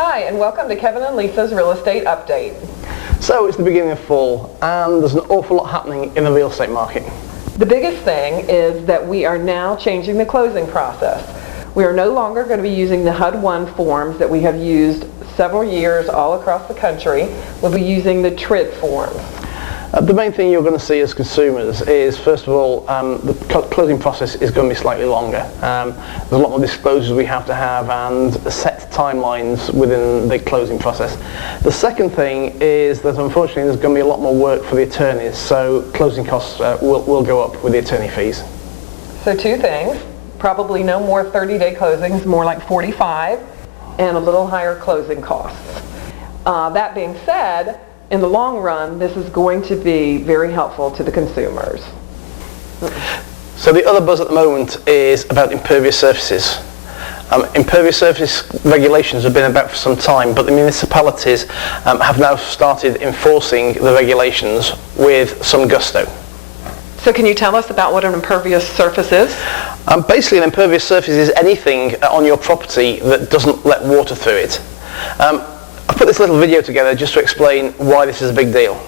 Hi, and welcome to Kevin and Lisa's Real Estate Update. So it's the beginning of fall, and there's an awful lot happening in the real estate market. The biggest thing is that we are now changing the closing process. We are no longer going to be using the HUD-1 forms that we have used several years all across the country. We'll be using the TRID forms. The main thing you're going to see as consumers is, first of all, the closing process is going to be slightly longer. There's a lot more disclosures we have to have and set timelines within the closing process. The second thing is that unfortunately there's going to be a lot more work for the attorneys, so closing costs will go up with the attorney fees. So two things, probably no more 30-day closings, more like 45, and a little higher closing costs. That being said, in the long run, this is going to be very helpful to the consumers. So the other buzz at the moment is about impervious surfaces. Impervious surface regulations have been about for some time, but the municipalities have now started enforcing the regulations with some gusto. So can you tell us about what an impervious surface is? Basically, an impervious surface is anything on your property that doesn't let water through it. I put this little video together just to explain why this is a big deal.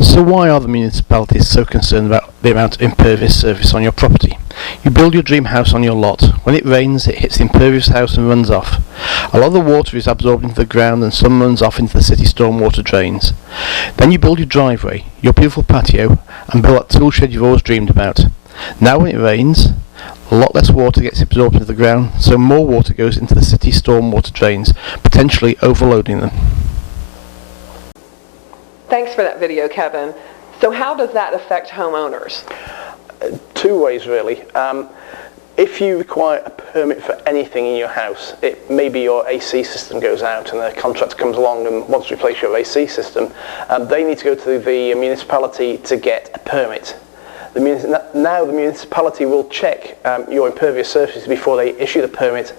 So why are the municipalities so concerned about the amount of impervious surface on your property? You build your dream house on your lot. When it rains, it hits the impervious house and runs off. A lot of the water is absorbed into the ground and some runs off into the city stormwater drains. Then you build your driveway, your beautiful patio, and build that tool shed you've always dreamed about. Now when it rains, a lot less water gets absorbed into the ground, so more water goes into the city stormwater drains, potentially overloading them. Thanks for that video, Kevin. So how does that affect homeowners? Two ways really. If you require a permit for anything in your house, it maybe your AC system goes out and a contractor comes along and wants to replace your AC system, they need to go to the municipality to get a permit. Now the municipality will check your impervious surface before they issue the permit.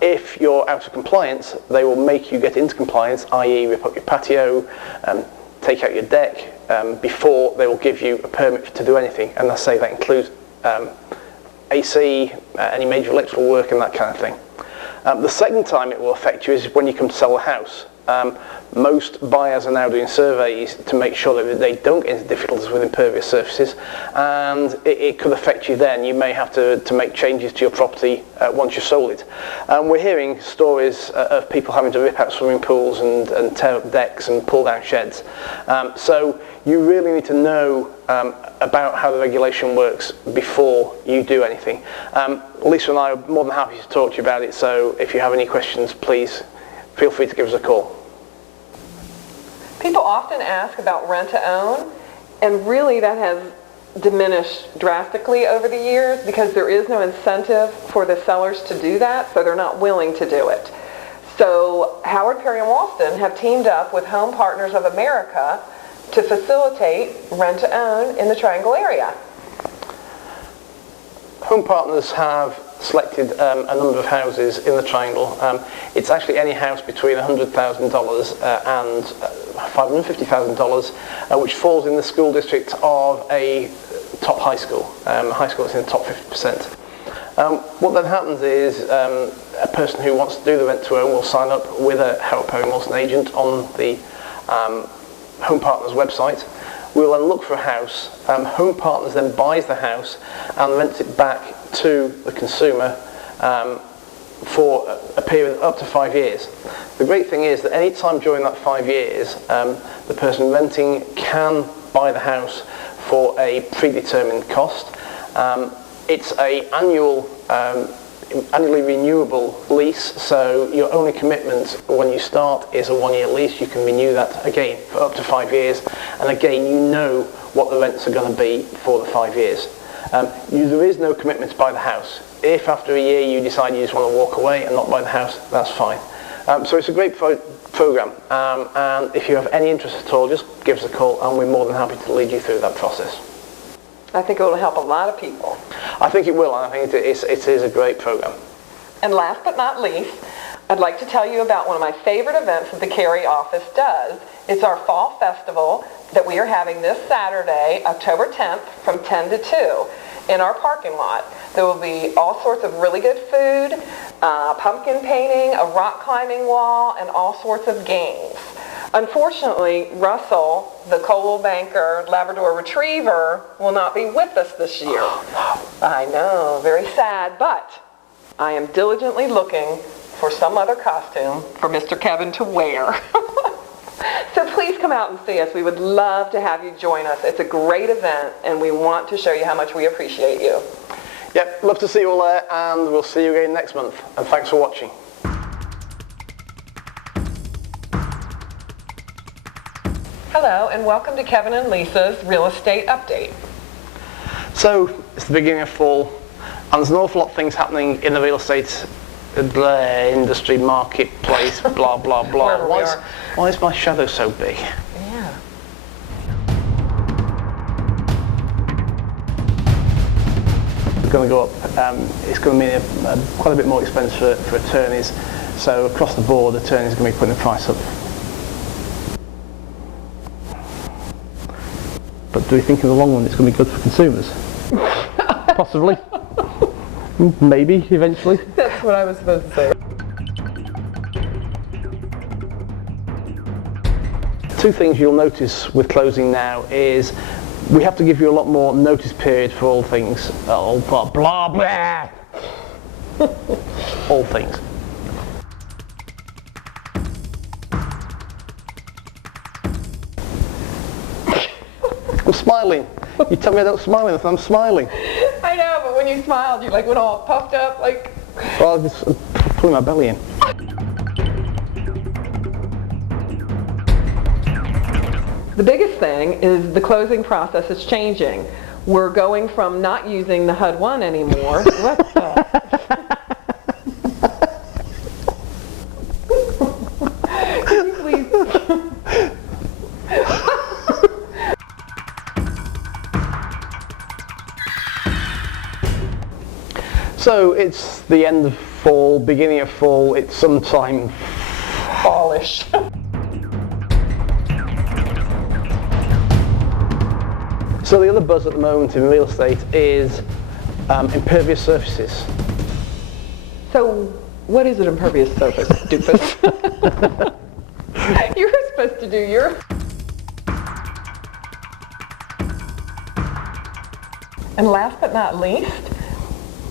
If you're out of compliance, they will make you get into compliance, i.e. rip up your patio, take out your deck, before they will give you a permit to do anything. And I say that includes AC, any major electrical work and that kind of thing. The second time it will affect you is when you come to sell a house. Most buyers are now doing surveys to make sure that they don't get into difficulties with impervious surfaces, and it could affect you then. You may have to make changes to your property once you've sold it. We're hearing stories of people having to rip out swimming pools and tear up decks and pull down sheds. So you really need to know about how the regulation works before you do anything. Lisa and I are more than happy to talk to you about it, so if you have any questions, please feel free to give us a call. People often ask about rent-to-own, and really that has diminished drastically over the years because there is no incentive for the sellers to do that, so they're not willing to do it. So Howard Perry and Walston have teamed up with Home Partners of America to facilitate rent-to-own in the Triangle area. Home Partners have selected a number of houses in the Triangle. It's actually any house between $100,000 and $550,000, which falls in the school district of a top high school. A high school that's in the top 50%. What then happens is a person who wants to do the rent-to-own will sign up with a Howard Perry and Walston agent on the Home Partners website. We'll then look for a house. Home Partners then buys the house and rents it back to the consumer for a period of up to 5 years. The great thing is that any time during that 5 years, the person renting can buy the house for a predetermined cost. It's an annually renewable lease, so your only commitment when you start is a 1-year lease. You can renew that again for up to 5 years, and again you know what the rents are going to be for the 5 years. There is no commitment to buy the house. If after a year you decide you just want to walk away and not buy the house, that's fine. So it's a great program, and if you have any interest at all, just give us a call and we're more than happy to lead you through that process. I think it will help a lot of people. I think it will, and I think it is a great program. And last but not least, I'd like to tell you about one of my favorite events that the Cary office does. It's our fall festival that we are having this Saturday, October 10th, from 10 to 2. in our parking lot. There will be all sorts of really good food, pumpkin painting, a rock climbing wall, and all sorts of games. Unfortunately, Russell, the Coldwell Banker Labrador Retriever, will not be with us this year. I know, very sad, but I am diligently looking for some other costume for Mr. Kevin to wear. So please come out and see us. We would love to have you join us. It's a great event, and we want to show you how much we appreciate you. Yep, love to see you all there, and we'll see you again next month. And thanks for watching. Hello, and welcome to Kevin and Lisa's Real Estate Update. So, it's the beginning of fall, and there's an awful lot of things happening in the real estate industry, marketplace, blah, blah, blah. Why is my shadow so big? Yeah. It's going to go up. It's going to mean quite a bit more expense for attorneys. So across the board, attorneys are going to be putting the price up. But do we think in the long run it's going to be good for consumers? Possibly. Maybe, eventually. That's what I was supposed to say. Two things you'll notice with closing now is we have to give you a lot more notice period for all things. All blah, blah, blah. All things. I'm smiling. You tell me I don't smile enough, I'm smiling. I know, but when you smiled, you like went all puffed up, like... Well, I'm just pulling my belly in. The biggest thing is the closing process is changing. We're going from not using the HUD-1 anymore. What the? Can you please? So it's the end of fall, beginning of fall, it's sometime Fallish. So the other buzz at the moment in real estate is impervious surfaces. So what is an impervious surface, doofus? You were supposed to do your... And last but not least,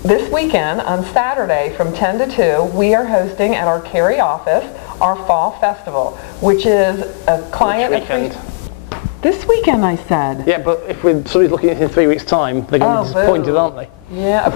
this weekend on Saturday from 10 to 2, we are hosting at our Cary office our Fall Festival, which is a client... Which weekend? This weekend, I said. Yeah, but if somebody's looking at it in 3 weeks' time, they're going to be disappointed, aren't they? Yeah.